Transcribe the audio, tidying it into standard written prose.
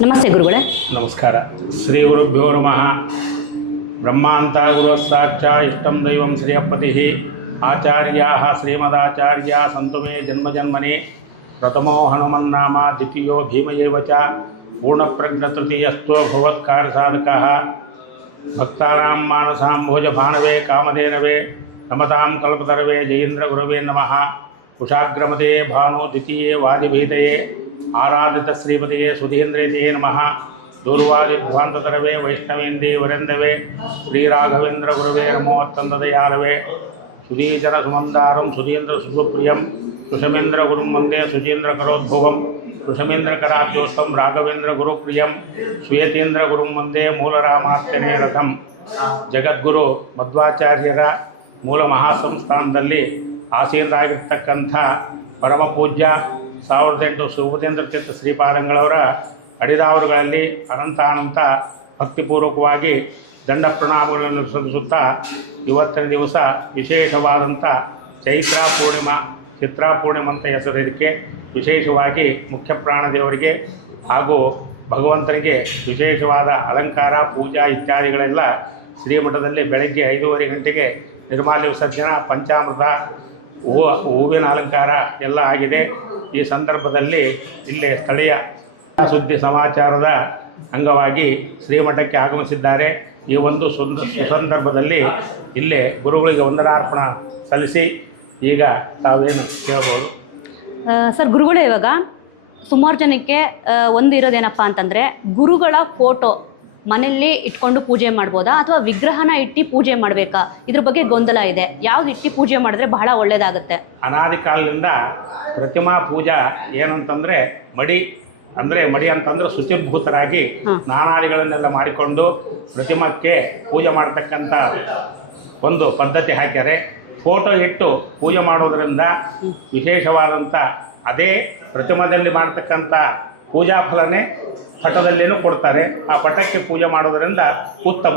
ನಮಸ್ತೆ ಗುರುಗಳೇ. ನಮಸ್ಕಾರ. ಶ್ರೀ ಗುರುಭ್ಯೋ ನಮಃ. ಬ್ರಹ್ಮಾಂತ ಗುರು ಸಾಕ್ಷಾ ಇಷ್ಟಂ ದೈವಂ ಶ್ರೀಯಪತಿ ಆಚಾರ್ಯಾ ಶ್ರೀಮದಾಚಾರ್ಯ ಸಂತು ಮೇ ಜನ್ಮಜನ್ಮನೆ ಪ್ರಥಮೋ ಹನುಮನ್ನಾಮ ದ್ವಿತೀಯೋ ಭೀಮಯೇವ ಚ ಪೂರ್ಣಪ್ರಜ್ಞತೃತೀಯಸ್ಥೋ ಭಗವತ್ಕಾರ್ಯಸಾಧಕಃ ಭಕ್ತಾನಾಂ ಮಾನಸಾಂಭೋಜ ಭಾನವೇ ಕಾಮಧೇನವೇ ನಮತಾಂ ಕಲ್ಪತರವೇ ಜಯೇಂದ್ರ ಗುರವೇ ನಮಃ. ಕುಶಾಗ್ರಮತೆ ಭಾನು ದ್ವಿತೀಯೇ ವಾದಿಭೀತಯೇ ಆರಾಧಿತ ಶ್ರೀಪತಿಯೇ ಸುಧೀಂದ್ರೇತಿಯೇ ನಮಃ. ದೂರ್ವಾದಿಧ್ವಾಂತತರವೇ ವೈಷ್ಣವೇಂದೇ ವರೆಂದವೇ ಶ್ರೀರಾಘವೇಂದ್ರ ಗುರುವೇ ನಮೋ ಅತ್ತಂದದಯಾಲವೇ. ಸುಧೀಜನ ಸುಮಂದಾರಂ ಸುಧೀಂದ್ರ ಸುಸುಪ್ರಿಯಂ ಸುಷಮೇಂದ್ರ ಗುರುಂ ವಂದೇ ಸುಚೀಂದ್ರ ಕರೋದ್ಭುವಂ ಸುಷಮೇಂದ್ರ ಕರಾಬ್ಜೋಸ್ತಂ ರಾಘವೇಂದ್ರ ಗುರುಪ್ರಿಯಂ ಶ್ವೇತೇಂದ್ರ ಗುರುಂ ವಂದೇ ಮೂಲರಾಮಾರ್ಚನೆ ರಥಂ. ಜಗದ್ಗುರು ಮಧ್ವಾಚಾರ್ಯರ ಮೂಲ ಮಹಾಸಂಸ್ಥಾನದಲ್ಲಿ ಆಸೀನರಾಗಿರ್ತಕ್ಕಂಥ ಪರಮ ಪೂಜ್ಯ 1800 ಸುಬುಧೇಂದ್ರ ತೀರ್ಥ ಶ್ರೀಪಾದಂಗಳವರ ಅಡಿದಾವರುಗಳಲ್ಲಿ ಅನಂತ ಭಕ್ತಿಪೂರ್ವಕವಾಗಿ ದಂಡ ಪ್ರಣಾಮಗಳನ್ನು ಸಲ್ಲಿಸುತ್ತಾ ಇವತ್ತಿನ ದಿವಸ ವಿಶೇಷವಾದಂಥ ಚೈತ್ರ ಪೂರ್ಣಿಮಾ ಚಿತ್ರಾ ಪೂರ್ಣಿಮಾ ಅಂತ ಹೆಸರಿದಕ್ಕೆ ವಿಶೇಷವಾಗಿ ಮುಖ್ಯ ಪ್ರಾಣದೇವರಿಗೆ ಹಾಗೂ ಭಗವಂತನಿಗೆ ವಿಶೇಷವಾದ ಅಲಂಕಾರ ಪೂಜಾ ಇತ್ಯಾದಿಗಳೆಲ್ಲ ಶ್ರೀಮಠದಲ್ಲಿ ಬೆಳಗ್ಗೆ 5:30 ಗಂಟೆಗೆ ನಿರ್ಮಾಲ್ಯ ವಿಸರ್ಜನ ಪಂಚಾಮೃತ ಹೂವಿನ ಅಲಂಕಾರ ಎಲ್ಲ ಆಗಿದೆ. ಈ ಸಂದರ್ಭದಲ್ಲಿ ಇಲ್ಲಿ ಸ್ಥಳೀಯ ಸುದ್ದಿ ಸಮಾಚಾರದ ಅಂಗವಾಗಿ ಶ್ರೀಮಠಕ್ಕೆ ಆಗಮಿಸಿದ್ದಾರೆ. ಈ ಒಂದು ಸುಸಂದರ್ಭದಲ್ಲಿ ಇಲ್ಲೇ ಗುರುಗಳಿಗೆ ವಂದನಾರ್ಪಣ ಸಲ್ಲಿಸಿ ಈಗ ತಾವೇನು ಕೇಳ್ಬೋದು. ಸರ್, ಗುರುಗಳೇ, ಇವಾಗ ಸುಮಾರು ಜನಕ್ಕೆ ಒಂದು ಇರೋದೇನಪ್ಪ ಅಂತಂದರೆ, ಗುರುಗಳ ಫೋಟೋ ಮನೆಯಲ್ಲಿ ಇಟ್ಕೊಂಡು ಪೂಜೆ ಮಾಡ್ಬೋದಾ ಅಥವಾ ವಿಗ್ರಹನ ಇಟ್ಟು ಪೂಜೆ ಮಾಡಬೇಕಾ? ಇದ್ರ ಬಗ್ಗೆ ಗೊಂದಲ ಇದೆ. ಯಾವ್ದು ಇಟ್ಟು ಪೂಜೆ ಮಾಡಿದ್ರೆ ಬಹಳ ಒಳ್ಳೆಯದಾಗುತ್ತೆ? ಅನಾದಿ ಕಾಲದಿಂದ ಪ್ರತಿಮಾ ಪೂಜಾ ಏನಂತಂದರೆ ಮಡಿ ಅಂತಂದ್ರೆ ಶುಚಿರ್ಭೂತರಾಗಿ ಸ್ನಾನಾದಿಗಳನ್ನೆಲ್ಲ ಮಾಡಿಕೊಂಡು ಪ್ರತಿಮಕ್ಕೆ ಪೂಜೆ ಮಾಡ್ತಕ್ಕಂಥ ಒಂದು ಪದ್ಧತಿ ಹಾಕ್ಯಾರೆ. ಫೋಟೋ ಇಟ್ಟು ಪೂಜೆ ಮಾಡೋದರಿಂದ ವಿಶೇಷವಾದಂಥ ಅದೇ ಪ್ರತಿಮದಲ್ಲಿ ಮಾಡ್ತಕ್ಕಂಥ ಪೂಜಾ ಫಲನೇ ಪಟದಲ್ಲೇನೂ ಕೊಡ್ತಾರೆ. ಆ ಪಟಕ್ಕೆ ಪೂಜೆ ಮಾಡೋದರಿಂದ ಉತ್ತಮ.